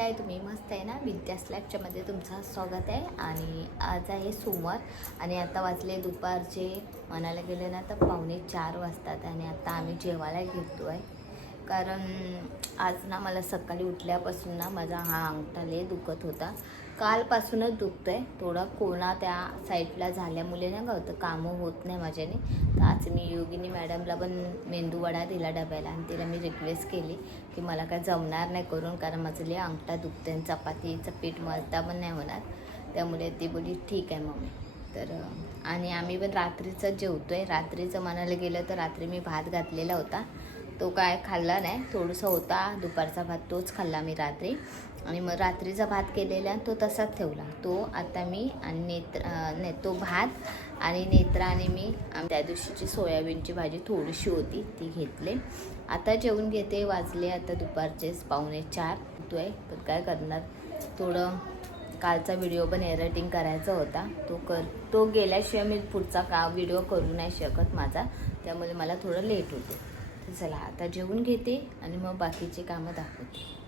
कशा आहे तुम्ही मस्त आहे ना? विद्या स्लॅबच्यामध्ये तुमचं स्वागत आहे. आणि आज आहे सोमवार आणि आता वाचले दुपारचे. म्हणायला गेले ना तर पावणे चार वाजतात आणि आता आम्ही जेवायला घेतो आहे. कारण आज ना मला सकाळी उठल्यापासून ना माझा हा अंगठा लय दुखत होता. कालपासूनच दुखतं आहे थोडा कोणा त्या साईडला झाल्यामुळे ना का होतं कामं होत नाही माझ्याने. तर आज मी योगिनी मॅडमला पण मेंदू वडा दिला डब्याला आणि तिला मी रिक्वेस्ट केली की मला काय जमणार नाही करून कारण माझं लय अंगठा दुखतं आणि चपातीचं पीठ मळता पण नाही होणार. त्यामुळे ती बोली ठीक आहे मम्मी. तर आणि आम्ही पण रात्रीचं जेवतो आहे रात्रीचं म्हणायला गेलं तर रात्री मी भात घातलेला होता. तो काय खाल्ला नाही. थोडंसं होता. दुपारचा भात तोच खाल्ला मी रात्री. आणि मग रात्रीचा भात केलेला तो तसाच ठेवला. तो आता मी आणि नेत्र ने तो भात आणि नेत्रा आणि मी त्या दिवशीची सोयाबीनची भाजी थोडीशी होती ती घेतले. आता जेवून घेते वाजले आता दुपारचेच पावणे चार. तो आहे पण काय करणार? थोडं कालचा व्हिडिओ पण एडिटिंग करायचा होता. तो कर तो गेल्याशिवाय मी पुढचा का व्हिडिओ करू नाही शकत माझा. त्यामुळे मला थोडं लेट होते. तर चला आता जेवून घेते आणि मग बाकीचे कामं दाखवते.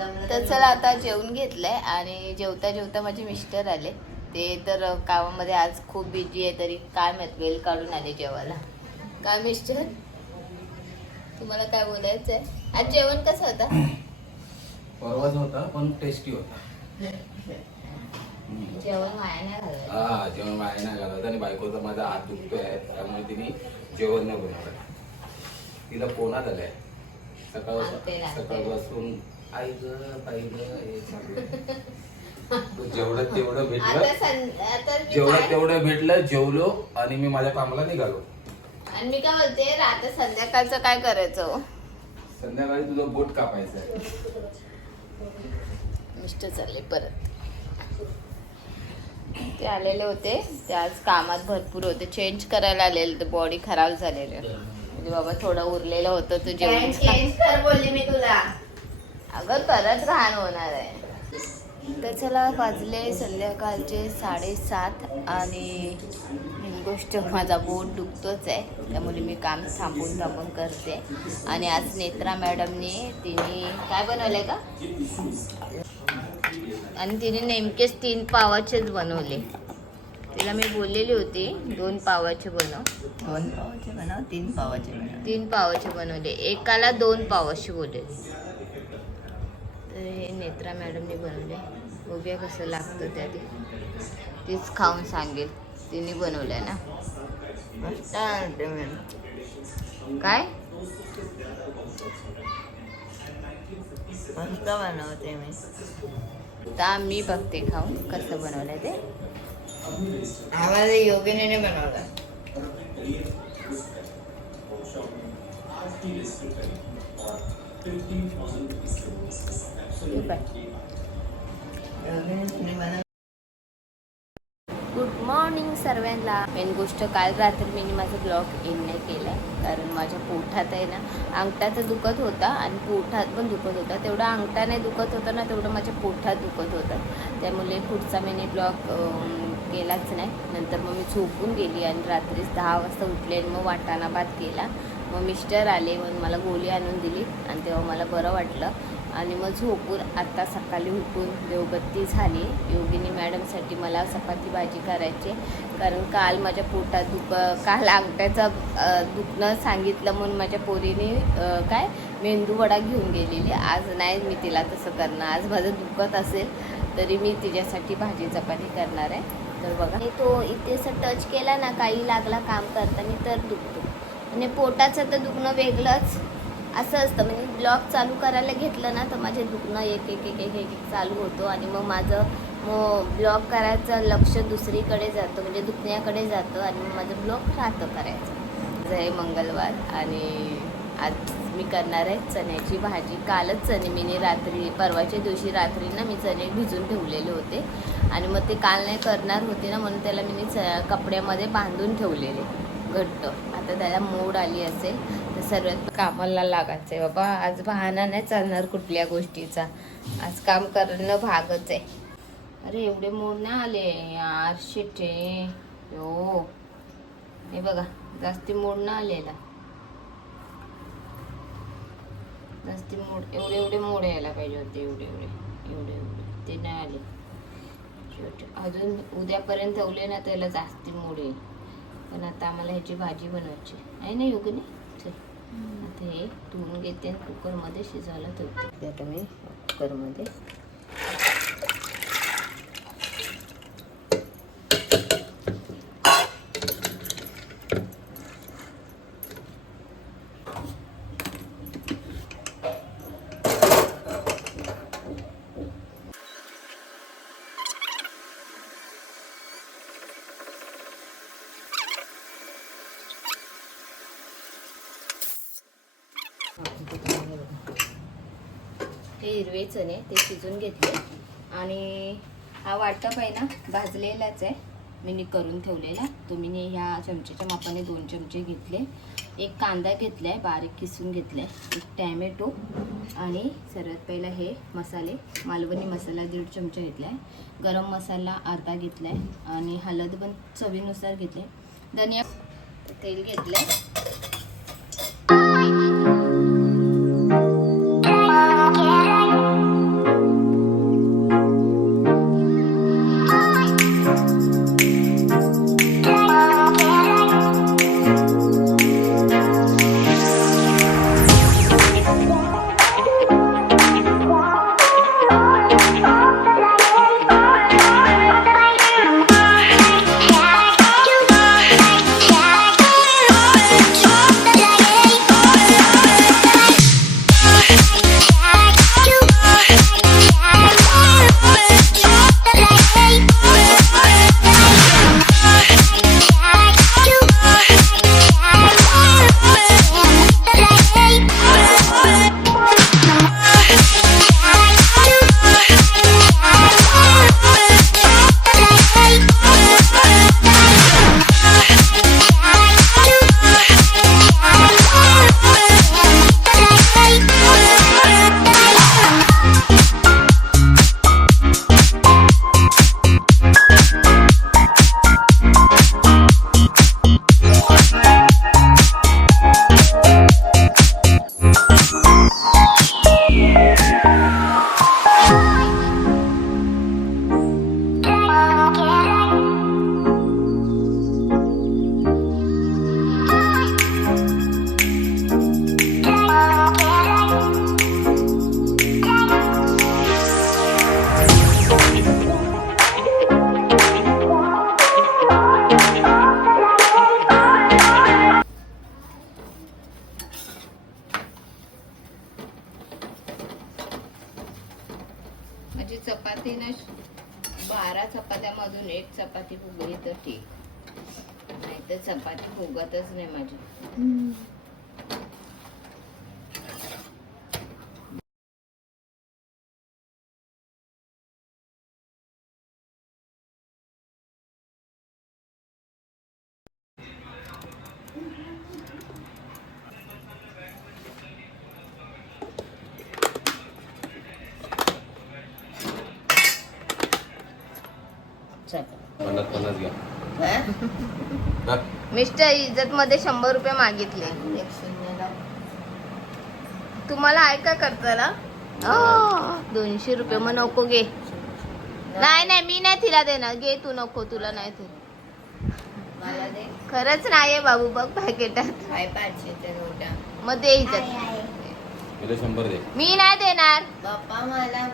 तर चला आता जेवून घेतलंय आणि जेवता जेवता माझे मिस्टर आले. ते तर कामामध्ये आज खूप बिझी आहे तरी काय माहीत वेळ काढून आले जेवायला. काय मिस्टर? तुम्हाला काय बोलायचं आहे आज जेवण कसं होतं? परवाच होता पण टेस्टी होता. जेवण वाया नाही घालवलं हा जेवण वाया नाही घालत आणि बायकोचा माझा हात दुखतोय त्यामुळे तिने जेवण नाही बनवलं. तिला पोनात आलंय? सकाळ. सकाळपासून आई ग बाई हे जेवढं तेवढं आता भेटलं सं- आता मी जेवढं काय- तेवढं भेटलं जेवलो आणि मी माझ्या कामाला निघालो. आणि मी काय बोलते आता संध्याकाळचं काय करायचं हो? संध्याकाळी तुझं बोट कापायचं आहे. मिस्टर चालले परत. ते आलेले होते ते आज कामात भरपूर होते. चेंज करायला आलेले बॉडी खराब झालेली. म्हणजे बाबा थोडं उरलेलं होतं तू जेवण चेंज कर बोलली मी तुला. अगं करत घाण होणार आहे. तर चला वाजले संध्याकाळचे साडेसात आणि गोष्ट माझा बोट दुखतोच आहे. त्यामुळे मी काम थांबून थांबून करते. आणि आज नेत्रा मॅडमने तिने काय बनवलंय का आणि तिने नेमकेच तीन पावाचेच बनवले. तिला मी बोललेली होती दोन पावाचे बनव. दोन पावाचे बनव तीन पावाचे बनव. तीन पावाचे बनवले. एकाला दोन पाव अशी बोलले. तर हे नेत्रा मॅडमने बनवले. बघूया कसं लागतं त्या ती तीच खाऊन सांगेल. तिने ना. मस्त आणते मी. काय? मस्त बनवते मी. आता मी बघते खाऊन कसं बनवलंय ते. आम्हाला योगिनीने बनवलं. हे पाय. गुड मॉर्निंग सर्वांना. मेन गोष्ट काल रात्री मी माझं ब्लॉग इन नाही केलं. आहे कारण माझ्या पोठात आहे ना अंगठा तर दुखत होता आणि पोठात पण दुखत होता. तेवढा अंगठा नाही दुखत होता ना तेवढं माझ्या पोठात दुखत होतं. त्यामुळे पुढचा मी ब्लॉग केलाच नाही. नंतर मग मी झोपून गेली आणि रात्रीच दहा वाजता उठले आणि मग वाटाणा भात केला. मग मिस्टर आले मग मला गोळी आणून दिली आणि तेव्हा मला बरं वाटलं. आणि मग झोपून आत्ता सकाळी उठून देवबत्ती झाली. योगिनी मॅडमसाठी मला चपाती भाजी करायची. कारण काल माझ्या पोटात दुख काल अंगठ्याचं दुखणं सांगितलं म्हणून माझ्या पोरीने काय मेंदू वडा घेऊन गेलेली. आज नाही मी तिला तसं करणार. आज माझं दुखत असेल तरी मी तिच्यासाठी भाजी चपाती करणार आहे. तर बघा. तो इथे असं टच केला ना काही लागला काम करताना तर दुखतो. आणि पोटाचं तर दुखणं वेगळंच. असं असतं. म्हणजे ब्लॉग चालू करायला घेतलं ना तर माझे दुखणं एक एक एक एक एक एक चालू होतो. आणि मग माझं मग ब्लॉग करायचं लक्ष दुसरीकडे जातं. म्हणजे दुखण्याकडे जातं. आणि मग माझं ब्लॉग राहतं करायचं. जय मंगलवार. आणि आज मी करणार आहे चण्याची भाजी. कालच चणे मी रात्री परवाच्या दिवशी रात्री ना मी चणे भिजून ठेवलेले होते. आणि मग ते काल नाही करणार होते ना म्हणून त्याला मी च कपड्यामध्ये बांधून ठेवलेले. घट्ट. आता त्याला मोड आली असेल तर सर्वात कामाला लागायचं आहे बाबा आज बहाना नाही चालणार कुठल्या गोष्टीचा. आज काम करणं भागच आहे. अरे एवढे मोड नाही आले. यार शिटे यो. हे बघा जास्ती मोड ना आलेला. जास्ती मोड एवढे एवढे मोड यायला पाहिजे होते. एवढे एवढे एवढे एवढे. ते नाही आले. अजून उद्यापर्यंत ठेवले ना त्याला जास्ती मोड येईल. पण आता आम्हाला ह्याची भाजी बनवायची आहे. ना योगिनी आता हे धुवून घेते कुकरमध्ये शिजायला ठेवते. आता मी कुकरमध्ये हे हिरवे चणे ते शिजून घेतले. आणि हा वाटप आहे ना भाजलेलाच आहे. मी करून ठेवलेला. तो मी ह्या चमच्याच्या मापाने दोन चमचे घेतले. एक कांदा घेतला आहे बारीक किसून घेतला आहे एक टॅमॅटो आणि सर्वात पहिला हे मसाले. मालवणी मसाला दीड चमचा घेतला आहे गरम मसाला अर्धा घेतला आहे आणि हळद पण चवीनुसार घेतले. धनिया तेल घेतलं आहे चपाती फुगली तर ठीक. नाही तर चपाती फुगतच नाही माझी. चल पन्नास पन्नास घ्या. हं? टाक. मिस्टर इज्जत मध्ये शंभर रुपये मागितले. तुम्हाला आहे का करताना? दोनशे रुपये मग नको घे. नाही नाही मी नाही तिला देणार. घे तू नको तुला नाही तू मला दे. खरंच नाहीये बाबू बघ पॅकेटात. काय नोटा. मग दे इज्जत. शंभर दे. मी नाही देणार. बाप्पा मला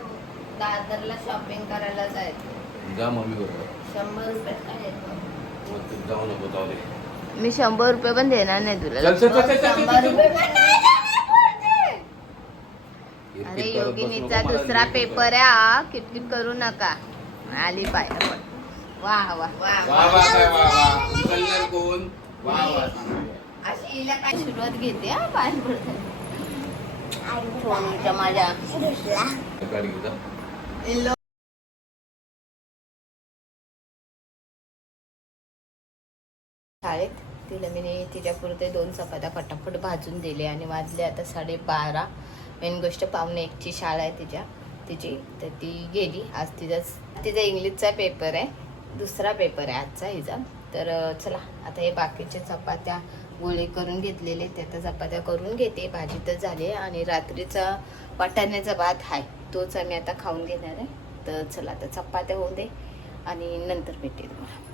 दादरला शॉपिंग करायला जायचं जा मम्मी बरोबर जाऊ नको जाऊ दे. मी शंभर रुपये पण देणार नाही तुला. अरे योगिनीचा दुसरा पेपर आहे हा. किटकिट करू नका. आली पाय वा वा. अशी काय सुरुवात घेते हा पाय पडतात माझ्या शाळेत. तिला मी तिच्यापुरते दोन चपात्या फटाफट भाजून दिले आणि वाजले आता साडेबारा. मेन गोष्ट पाहुणे एकची शाळा आहे तिच्या. तिची. तर ती गेली. आज तिचा तिचा इंग्लिशचा पेपर आहे. दुसरा पेपर आहे आजचा हिचा. तर चला आता हे बाकीच्या चपात्या गोळे करून घेतलेले ते आता चपात्या करून घेते. भाजी तर झाली आणि रात्रीचा वाटाण्याचा भात आहे तोच आम्ही आता खाऊन घेणार आहे. तर चला आता चपात्या होऊ दे आणि नंतर भेटते तुम्हाला.